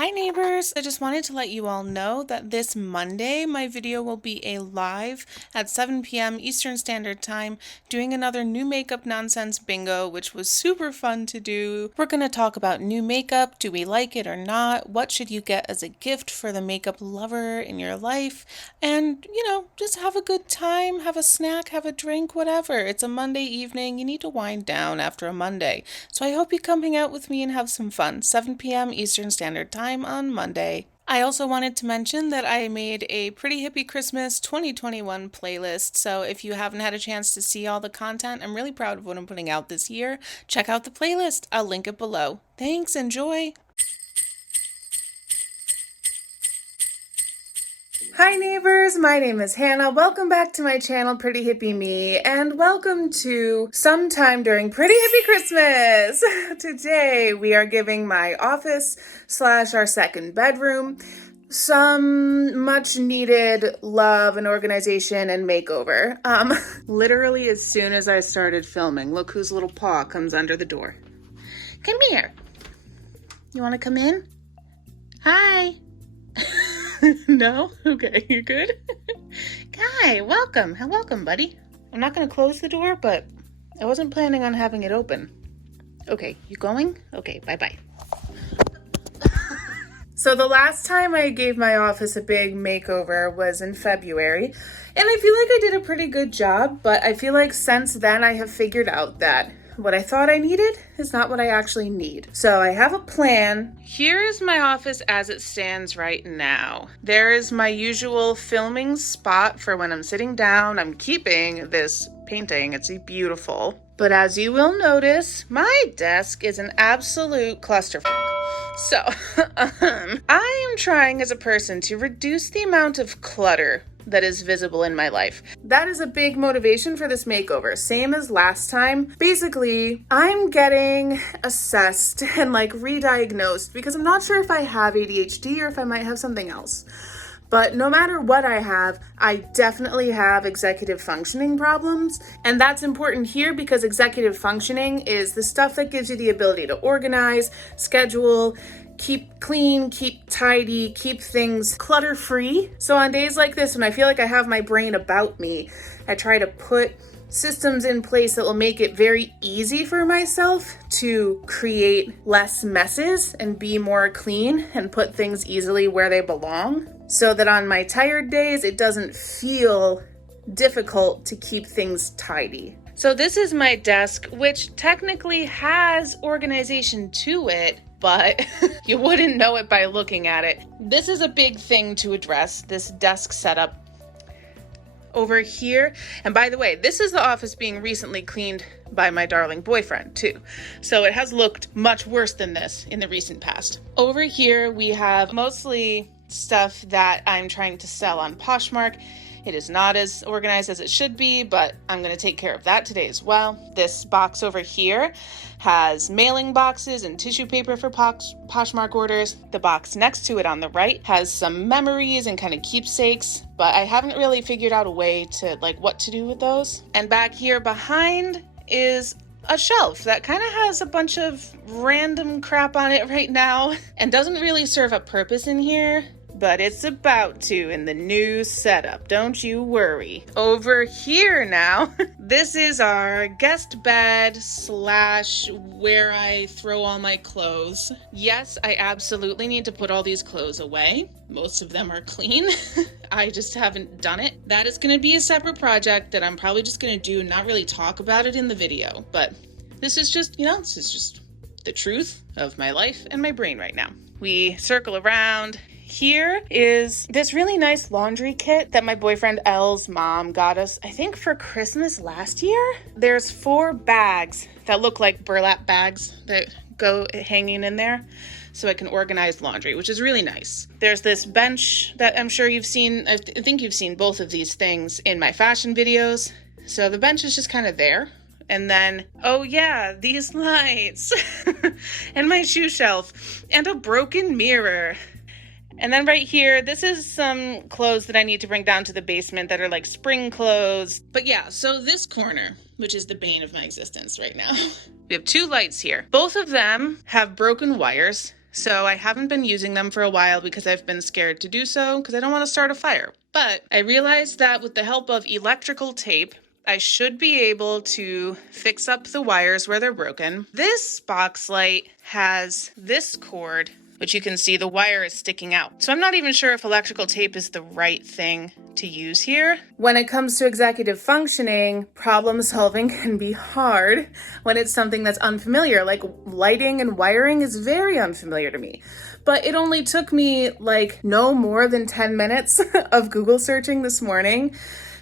Hi neighbors! I just wanted to let you all know that this Monday my video will be a live at 7 p.m. Eastern Standard Time doing another new makeup nonsense bingo, which was super fun to do. We're going to talk about new makeup, do we like it or not, what should you get as a gift for the makeup lover in your life, and just have a good time, have a snack, have a drink, whatever. It's a Monday evening, you need to wind down after a Monday. So I hope you come hang out with me and have some fun. 7 p.m. Eastern Standard Time on Monday. I also wanted to mention that I made a Pretty Hippie Christmas 2021 playlist, so if you haven't had a chance to see all the content, I'm really proud of what I'm putting out this year. Check out the playlist. I'll link it below. Thanks, enjoy! Hi neighbors, my name is Hannah. Welcome back to my channel, Pretty Hippie Me, and welcome to sometime during Pretty Hippie Christmas. Today we are giving my office / our second bedroom some much needed love and organization and makeover. Literally as soon as I started filming, look whose little paw comes under the door. Come here. You want to come in? Hi. No? Okay, you're good? Guy, welcome. Welcome, buddy. I'm not going to close the door, but I wasn't planning on having it open. Okay, you going? Okay, bye-bye. So the last time I gave my office a big makeover was in February, and I feel like I did a pretty good job, but I feel like since then I have figured out that what I thought I needed is not what I actually need. So I have a plan. Here is my office as it stands right now. There is my usual filming spot for when I'm sitting down. I'm keeping this painting. It's beautiful. But as you will notice, my desk is an absolute clusterfuck. So I am trying as a person to reduce the amount of clutter that is visible in my life. That is a big motivation for this makeover. Same as last time. Basically, I'm getting assessed and re-diagnosed because I'm not sure if I have ADHD or if I might have something else. But no matter what I have, I definitely have executive functioning problems. And that's important here because executive functioning is the stuff that gives you the ability to organize, schedule, keep clean, keep tidy, keep things clutter-free. So on days like this, when I feel like I have my brain about me, I try to put systems in place that will make it very easy for myself to create less messes and be more clean and put things easily where they belong, so that on my tired days, it doesn't feel difficult to keep things tidy. So this is my desk, which technically has organization to it, but you wouldn't know it by looking at it. This is a big thing to address, this desk setup over here. And by the way, this is the office being recently cleaned by my darling boyfriend too. So it has looked much worse than this in the recent past. Over here, we have mostly stuff that I'm trying to sell on Poshmark. It is not as organized as it should be, but I'm going to take care of that today as well. This box over here has mailing boxes and tissue paper for Poshmark orders. The box next to it on the right has some memories and kind of keepsakes, but I haven't really figured out a way to what to do with those. And back here behind is a shelf that kind of has a bunch of random crap on it right now and doesn't really serve a purpose in here. But it's about to in the new setup, don't you worry. Over here now, this is our guest bed / where I throw all my clothes. Yes, I absolutely need to put all these clothes away. Most of them are clean. I just haven't done it. That is going to be a separate project that I'm probably just going to do and not really talk about it in the video. But this is just, this is just the truth of my life and my brain right now. We circle around. Here is this really nice laundry kit that my boyfriend Elle's mom got us, I think for Christmas last year. There's 4 bags that look like burlap bags that go hanging in there so I can organize laundry, which is really nice. There's this bench that I'm sure you've seen. I think you've seen both of these things in my fashion videos. So the bench is just kind of there. And then, oh yeah, these lights and my shoe shelf and a broken mirror. And then right here, this is some clothes that I need to bring down to the basement that are spring clothes. But yeah, so this corner, which is the bane of my existence right now. We have 2 lights here. Both of them have broken wires. So I haven't been using them for a while because I've been scared to do so because I don't want to start a fire. But I realized that with the help of electrical tape, I should be able to fix up the wires where they're broken. This box light has this cord, which you can see the wire is sticking out. So I'm not even sure if electrical tape is the right thing to use here. When it comes to executive functioning, problem solving can be hard when it's something that's unfamiliar. Like lighting and wiring is very unfamiliar to me. But it only took me like no more than 10 minutes of Google searching this morning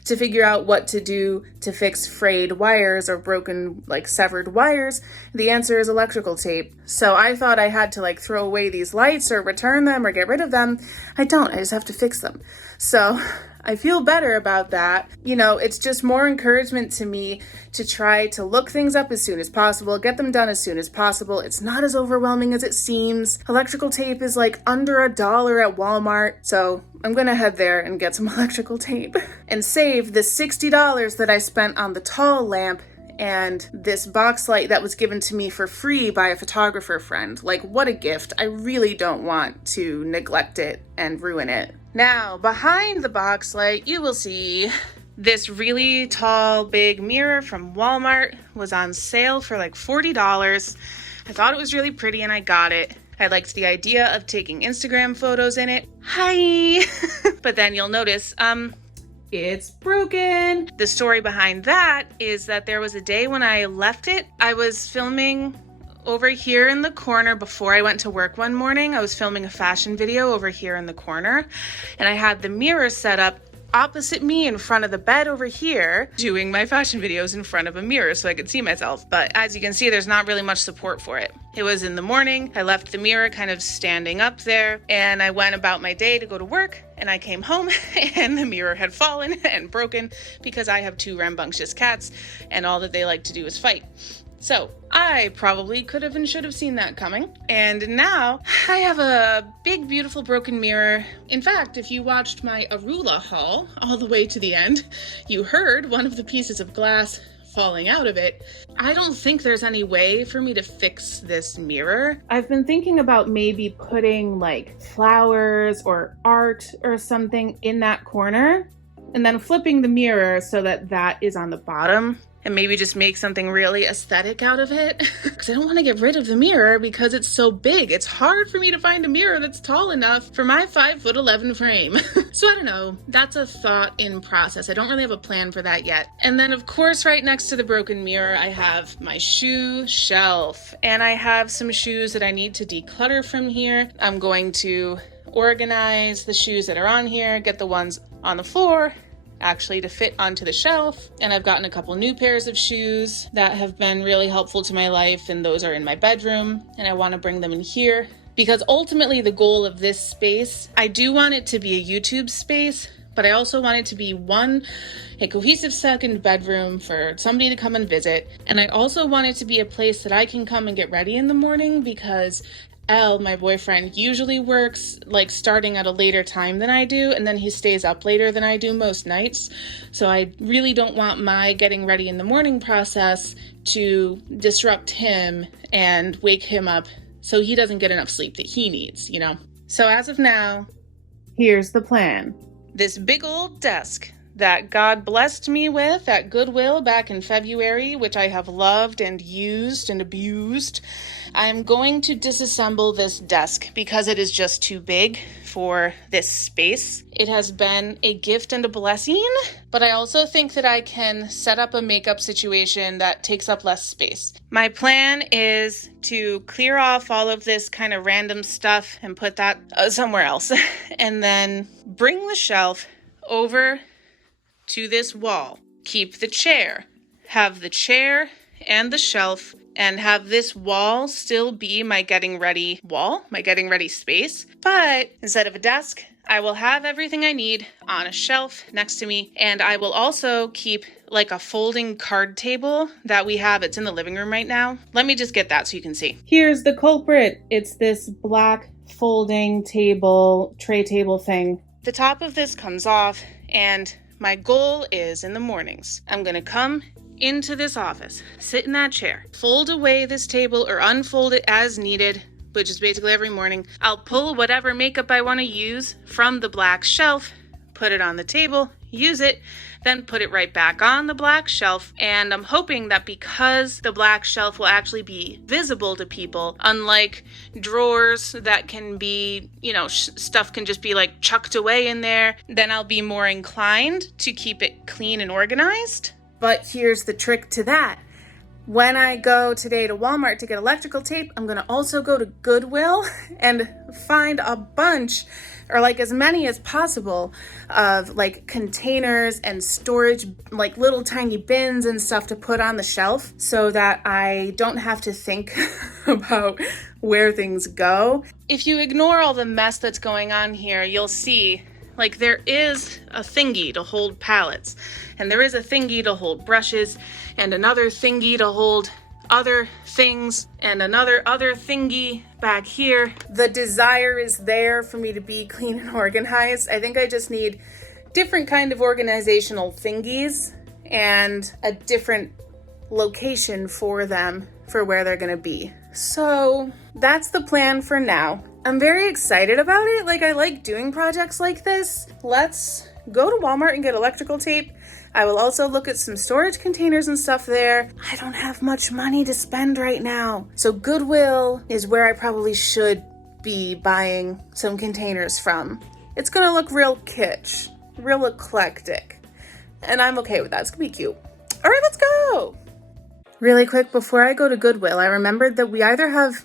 to figure out what to do to fix frayed wires or broken, like severed wires. The answer is electrical tape. So I thought I had to like throw away these lights or return them or get rid of them. I don't, I just have to fix them. So I feel better about that. You know, it's just more encouragement to me to try to look things up as soon as possible, get them done as soon as possible. It's not as overwhelming as it seems. Electrical tape is like under $1 at Walmart. So I'm gonna head there and get some electrical tape and save the $60 that I spent on the tall lamp and this box light that was given to me for free by a photographer friend. Like, what a gift. I really don't want to neglect it and ruin it. Now, behind the box light, you will see this really tall, big mirror from Walmart was on sale for like $40. I thought it was really pretty and I got it. I liked the idea of taking Instagram photos in it. Hi! But then you'll notice, it's broken. The story behind that is that there was a day when I left it. I was filming over here in the corner before I went to work one morning. I was filming a fashion video over here in the corner, and I had the mirror set up opposite me in front of the bed over here, doing my fashion videos in front of a mirror so I could see myself. But as you can see, there's not really much support for it. It was in the morning. I left the mirror kind of standing up there, and I went about my day to go to work, and I came home and the mirror had fallen and broken because I have 2 rambunctious cats and all that they like to do is fight. So I probably could have and should have seen that coming. And now I have a big, beautiful broken mirror. In fact, if you watched my Arula haul all the way to the end, you heard one of the pieces of glass falling out of it. I don't think there's any way for me to fix this mirror. I've been thinking about maybe putting like flowers or art or something in that corner and then flipping the mirror so that that is on the bottom. And maybe just make something really aesthetic out of it. Because I don't want to get rid of the mirror because it's so big. It's hard for me to find a mirror that's tall enough for my 5'11" frame. So I don't know. That's a thought in process. I don't really have a plan for that yet. And then of course, right next to the broken mirror, I have my shoe shelf. And I have some shoes that I need to declutter from here. I'm going to organize the shoes that are on here, get the ones on the floor actually to fit onto the shelf. And I've gotten a couple new pairs of shoes that have been really helpful to my life, and those are in my bedroom, and I want to bring them in here because ultimately the goal of this space, I do want it to be a YouTube space, but I also want it to be a cohesive second bedroom for somebody to come and visit. And I also want it to be a place that I can come and get ready in the morning because Elle, my boyfriend, usually works like starting at a later time than I do, and then he stays up later than I do most nights. So I really don't want my getting ready in the morning process to disrupt him and wake him up so he doesn't get enough sleep that he needs, you know? So as of now, here's the plan. This big old desk that God blessed me with at Goodwill back in February, which I have loved and used and abused. I'm going to disassemble this desk because it is just too big for this space. It has been a gift and a blessing, but I also think that I can set up a makeup situation that takes up less space. My plan is to clear off all of this kind of random stuff and put that somewhere else, and then bring the shelf over to this wall. Keep the chair. Have the chair and the shelf, and have this wall still be my getting ready wall, my getting ready space. But instead of a desk, I will have everything I need on a shelf next to me, and I will also keep like a folding card table that we have. It's in the living room right now. Let me just get that so you can see. Here's the culprit. It's this black folding table, tray table thing. The top of this comes off, and my goal is in the mornings, I'm gonna come into this office, sit in that chair, fold away this table or unfold it as needed, which is basically every morning, I'll pull whatever makeup I want to use from the black shelf, put it on the table, use it, then put it right back on the black shelf. And I'm hoping that because the black shelf will actually be visible to people, unlike drawers that can be, you know, stuff can just be like chucked away in there, then I'll be more inclined to keep it clean and organized. But here's the trick to that. When I go today to Walmart to get electrical tape, I'm gonna also go to Goodwill and find a bunch, or like as many as possible, of like containers and storage, like little tiny bins and stuff to put on the shelf so that I don't have to think about where things go. If you ignore all the mess that's going on here, you'll see like there is a thingy to hold palettes, and there is a thingy to hold brushes, and another thingy to hold other things, and another thingy back here. The desire is there for me to be clean and organized. I think I just need different kind of organizational thingies and a different location for them for where they're gonna be. So that's the plan for now. I'm very excited about it. Like, I like doing projects like this. Let's go to Walmart and get electrical tape. I will also look at some storage containers and stuff there. I don't have much money to spend right now. So Goodwill is where I probably should be buying some containers from. It's gonna look real kitsch, real eclectic. And I'm okay with that. It's gonna be cute. All right, let's go. Really quick, before I go to Goodwill, I remembered that we either have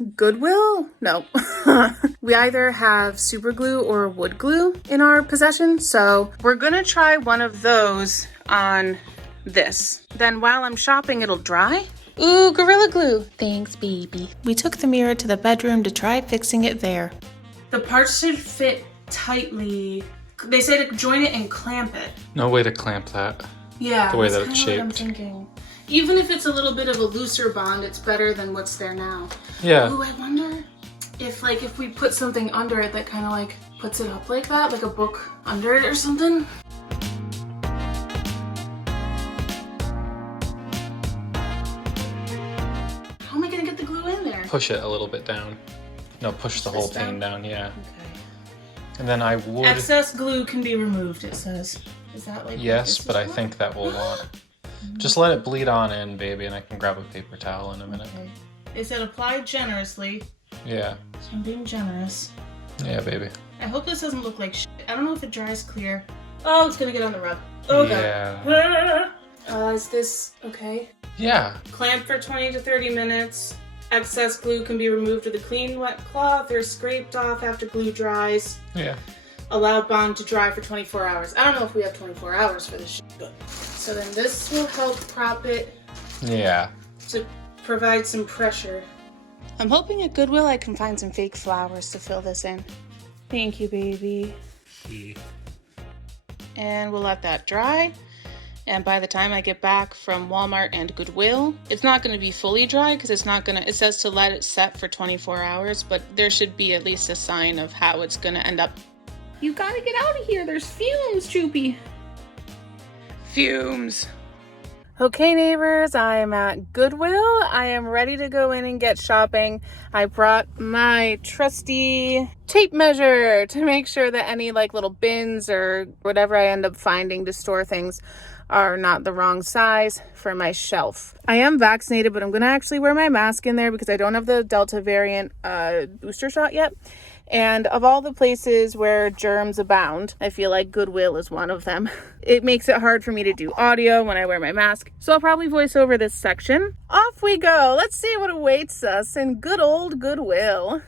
we either have super glue or wood glue in our possession. So we're gonna try one of those on this. Then while I'm shopping, it'll dry. Ooh, Gorilla Glue. Thanks, baby. We took the mirror to the bedroom to try fixing it there. The parts should fit tightly. They say to join it and clamp it. No way to clamp that. Yeah, the way that it's shaped. What I'm thinking. Even if it's a little bit of a looser bond, it's better than what's there now. Yeah. Ooh, I wonder if we put something under it that kind of like puts it up like that, like a book under it or something. How am I gonna get the glue in there? Push it a little bit down. No, push the whole thing down, yeah. Okay. And then I would... Excess glue can be removed, it says. Is that like... Yes, but I think that will want... Just let it bleed on in, baby, and I can grab a paper towel in a minute. Okay. It said apply generously. Yeah. So I'm being generous. Yeah, baby. I hope this doesn't look like shit. I don't know if it dries clear. Oh, it's gonna get on the rug. Oh, yeah. God. Is this okay? Yeah. Clamp for 20 to 30 minutes. Excess glue can be removed with a clean wet cloth or scraped off after glue dries. Yeah. Allow bond to dry for 24 hours. I don't know if we have 24 hours for this shit, but... So then this will help prop it. Yeah. To provide some pressure. I'm hoping at Goodwill I can find some fake flowers to fill this in. Thank you, baby. And we'll let that dry. And by the time I get back from Walmart and Goodwill, it's not going to be fully dry because it's not going to, it says to let it set for 24 hours, but there should be at least a sign of how it's going to end up. You gotta get out of here. There's fumes, Choopy. Fumes. Okay, neighbors, I am at Goodwill. I am ready to go in and get shopping. I brought my trusty tape measure to make sure that any like little bins or whatever I end up finding to store things are not the wrong size for my shelf. I am vaccinated, but I'm gonna actually wear my mask in there because I don't have the Delta variant booster shot yet. And of all the places where germs abound, I feel like Goodwill is one of them. It makes it hard for me to do audio when I wear my mask, so I'll probably voice over this section. Off we go. Let's see what awaits us in good old Goodwill.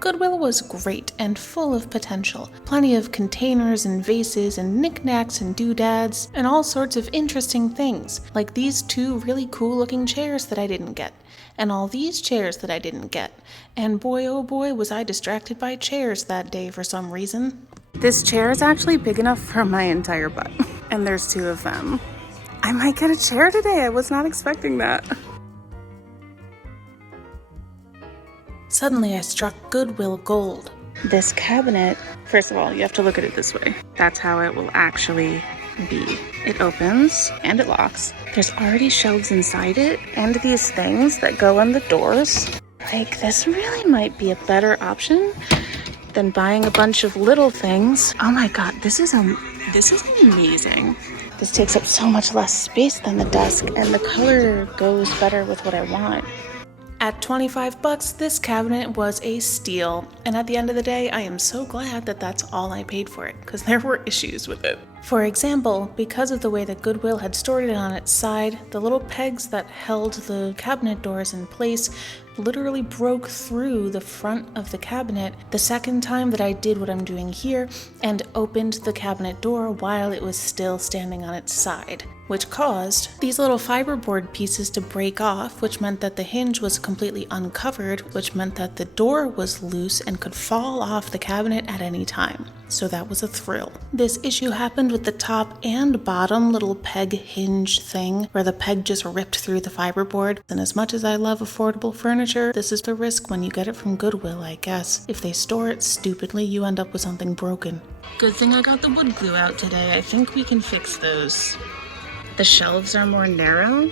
Goodwill was great and full of potential. Plenty of containers and vases and knickknacks and doodads and all sorts of interesting things, like these two really cool looking chairs that I didn't get. And all these chairs that I didn't get. And boy, oh boy, was I distracted by chairs that day for some reason. This chair is actually big enough for my entire butt. And there's two of them. I might get a chair today. I was not expecting that. Suddenly I struck Goodwill gold. This cabinet, first of all, you have to look at it this way. That's how it will actually B. It opens and it locks. There's already shelves inside it and these things that go on the doors. Like, this really might be a better option than buying a bunch of little things. Oh my god, this is amazing. This takes up so much less space than the desk, and the color goes better with what I want. At $25, this cabinet was a steal, and at the end of the day, I am so glad that that's all I paid for it, because there were issues with it. For example, because of the way that Goodwill had stored it on its side, the little pegs that held the cabinet doors in place literally broke through the front of the cabinet the second time that I did what I'm doing here and opened the cabinet door while it was still standing on its side, which caused these little fiberboard pieces to break off, which meant that the hinge was completely uncovered, which meant that the door was loose and could fall off the cabinet at any time. So that was a thrill. This issue happened with the top and bottom little peg hinge thing, where the peg just ripped through the fiberboard. And as much as I love affordable furniture, this is the risk when you get it from Goodwill, I guess. If they store it stupidly, you end up with something broken. Good thing I got the wood glue out today. I think we can fix those. The shelves are more narrow.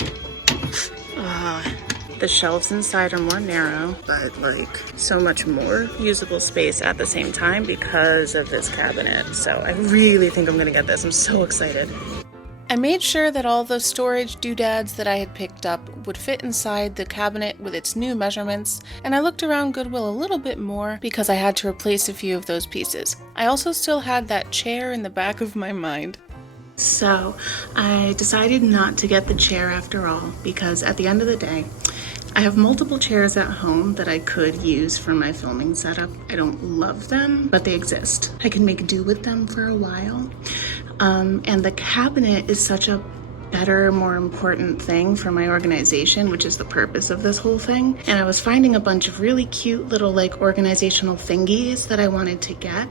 The shelves inside are more narrow, but like so much more usable space at the same time because of this cabinet. So I really think I'm gonna get this. I'm so excited. I made sure that all the storage doodads that I had picked up would fit inside the cabinet with its new measurements, and I looked around Goodwill a little bit more because I had to replace a few of those pieces. I also still had that chair in the back of my mind. So I decided not to get the chair after all, because at the end of the day, I have multiple chairs at home that I could use for my filming setup. I don't love them, but they exist. I can make do with them for a while. And the cabinet is such a better, more important thing for my organization, which is the purpose of this whole thing. And I was finding a bunch of really cute little like organizational thingies that I wanted to get.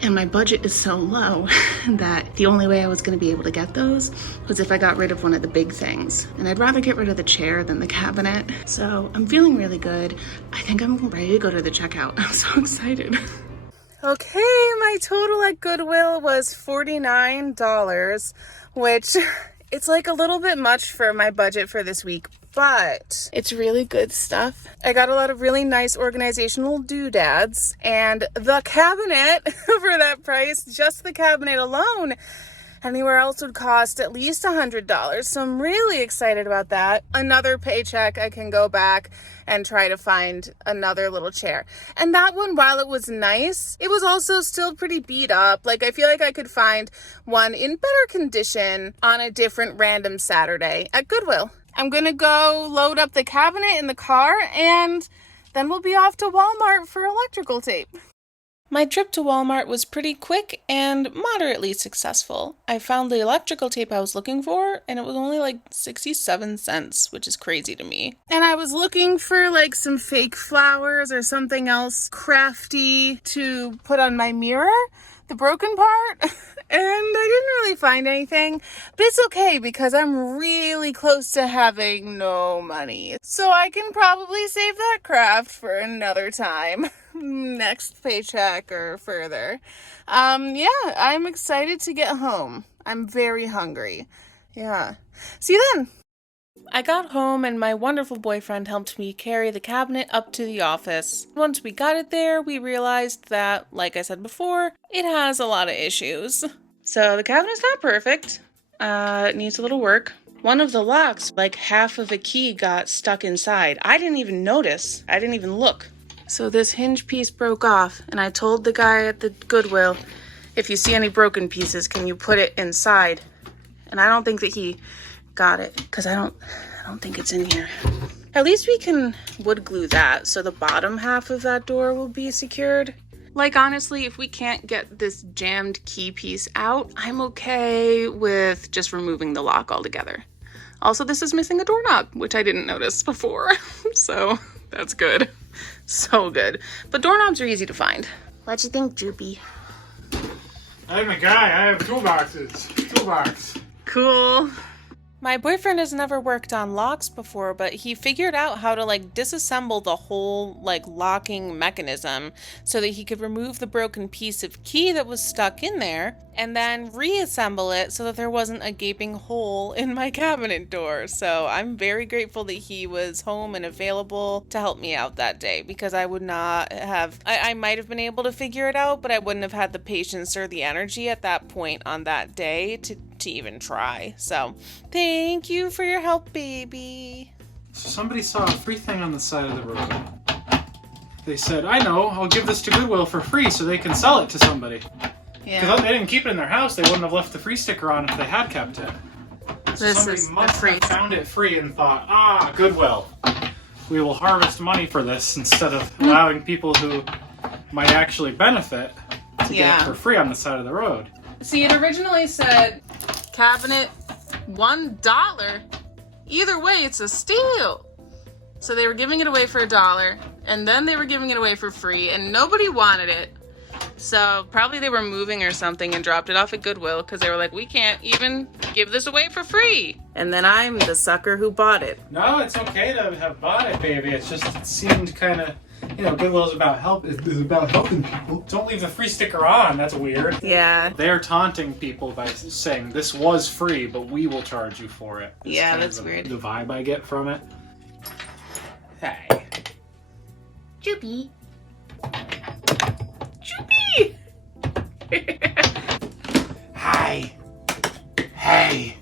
And my budget is so low that the only way I was going to be able to get those was if I got rid of one of the big things. And I'd rather get rid of the chair than the cabinet. So I'm feeling really good. I think I'm ready to go to the checkout. I'm so excited. Okay, my total at Goodwill was $49, which it's like a little bit much for my budget for this week, but it's really good stuff. I got a lot of really nice organizational doodads, and the cabinet for that price, just the cabinet alone, anywhere else would cost at least $100. So I'm really excited about that. Another paycheck, I can go back and try to find another little chair. And that one, while it was nice, it was also still pretty beat up. Like, I feel like I could find one in better condition on a different random Saturday at Goodwill. I'm gonna go load up the cabinet in the car, and then we'll be off to Walmart for electrical tape. My trip to Walmart was pretty quick and moderately successful. I found the electrical tape I was looking for, and it was only like 67 cents, which is crazy to me. And I was looking for like some fake flowers or something else crafty to put on my mirror, the broken part, and I didn't really find anything. But it's okay because I'm really close to having no money. So I can probably save that craft for another time. Next paycheck or further. Yeah, I'm excited to get home. I'm very hungry. Yeah. See you then. I got home and my wonderful boyfriend helped me carry the cabinet up to the office. Once we got it there, we realized that, like I said before, it has a lot of issues. So the cabinet's not perfect. It needs a little work. One of the locks, like half of a key got stuck inside. I didn't even notice. I didn't even look. So this hinge piece broke off, and I told the guy at the Goodwill, if you see any broken pieces, can you put it inside? And I don't think that he got it, because I don't think it's in here. At least we can wood glue that, so the bottom half of that door will be secured. Like, honestly, if we can't get this jammed key piece out, I'm okay with just removing the lock altogether. Also, this is missing a doorknob, which I didn't notice before, so that's good. So good. But doorknobs are easy to find. What'd you think, Droopy? I'm a guy. I have toolboxes. Toolbox. Cool. My boyfriend has never worked on locks before, but he figured out how to disassemble the whole locking mechanism so that he could remove the broken piece of key that was stuck in there and then reassemble it so that there wasn't a gaping hole in my cabinet door. So I'm very grateful that he was home and available to help me out that day, because I would not have, I might have been able to figure it out, but I wouldn't have had the patience or the energy at that point on that day to even try. So thank you for your help, baby. So somebody saw a free thing on the side of the road. They said, I know, I'll give this to Goodwill for free so they can sell it to somebody. Yeah. Because they didn't keep it in their house, they wouldn't have left the free sticker on if they had kept it. So somebody must have found it free and thought, Goodwill, we will harvest money for this instead of allowing people who might actually benefit to get it for free on the side of the road. See, it originally said cabinet $1. Either way, it's a steal. So they were giving it away for $1, and then they were giving it away for free, and nobody wanted it. So probably they were moving or something and dropped it off at Goodwill because they were like, we can't even give this away for free. And then I'm the sucker who bought it. No, it's okay to have bought it, baby. It's just, it seemed kind of, Goodwill's about help. It's about helping people. Don't leave the free sticker on. That's weird. Yeah. They're taunting people by saying this was free, but we will charge you for it. Yeah, that's weird. The vibe I get from it. Hey. Choopy. Choopy! Hi. Hey.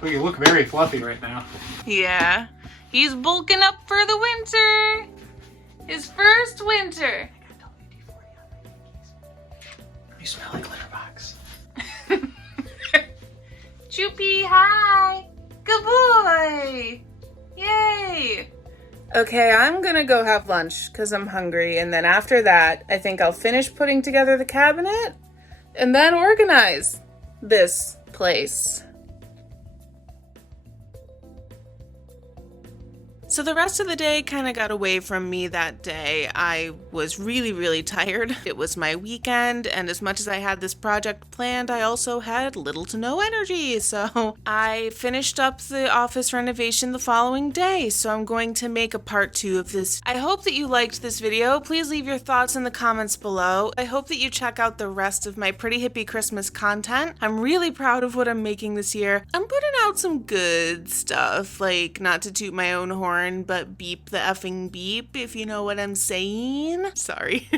Well, you look very fluffy right now. Yeah. He's bulking up for the winter. His first winter. I got WD-40 on my Yankees. You smell like litter box. Choopy, hi. Good boy. Yay. Okay, I'm gonna go have lunch because I'm hungry, and then after that, I think I'll finish putting together the cabinet and then organize this place. So the rest of the day kind of got away from me that day. I was really, really tired. It was my weekend, and as much as I had this project planned, I also had little to no energy. So I finished up the office renovation the following day. So I'm going to make a part 2 of this. I hope that you liked this video. Please leave your thoughts in the comments below. I hope that you check out the rest of my Pretty Hippie Christmas content. I'm really proud of what I'm making this year. I'm putting out some good stuff, not to toot my own horn, but beep the effing beep, if you know what I'm saying. Sorry.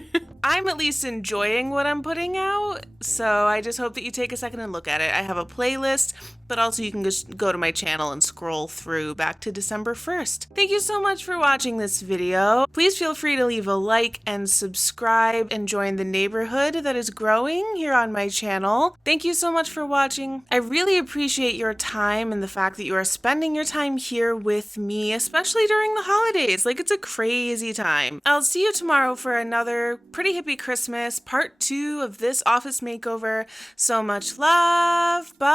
I'm at least enjoying what I'm putting out, so I just hope that you take a second and look at it. I have a playlist, but also you can just go to my channel and scroll through back to December 1st. Thank you so much for watching this video. Please feel free to leave a like and subscribe and join the neighborhood that is growing here on my channel. Thank you so much for watching. I really appreciate your time and the fact that you are spending your time here with me, especially during the holidays. It's a crazy time. I'll see you tomorrow for another Pretty Hippie Christmas part 2 of this office makeover. So much love. Bye.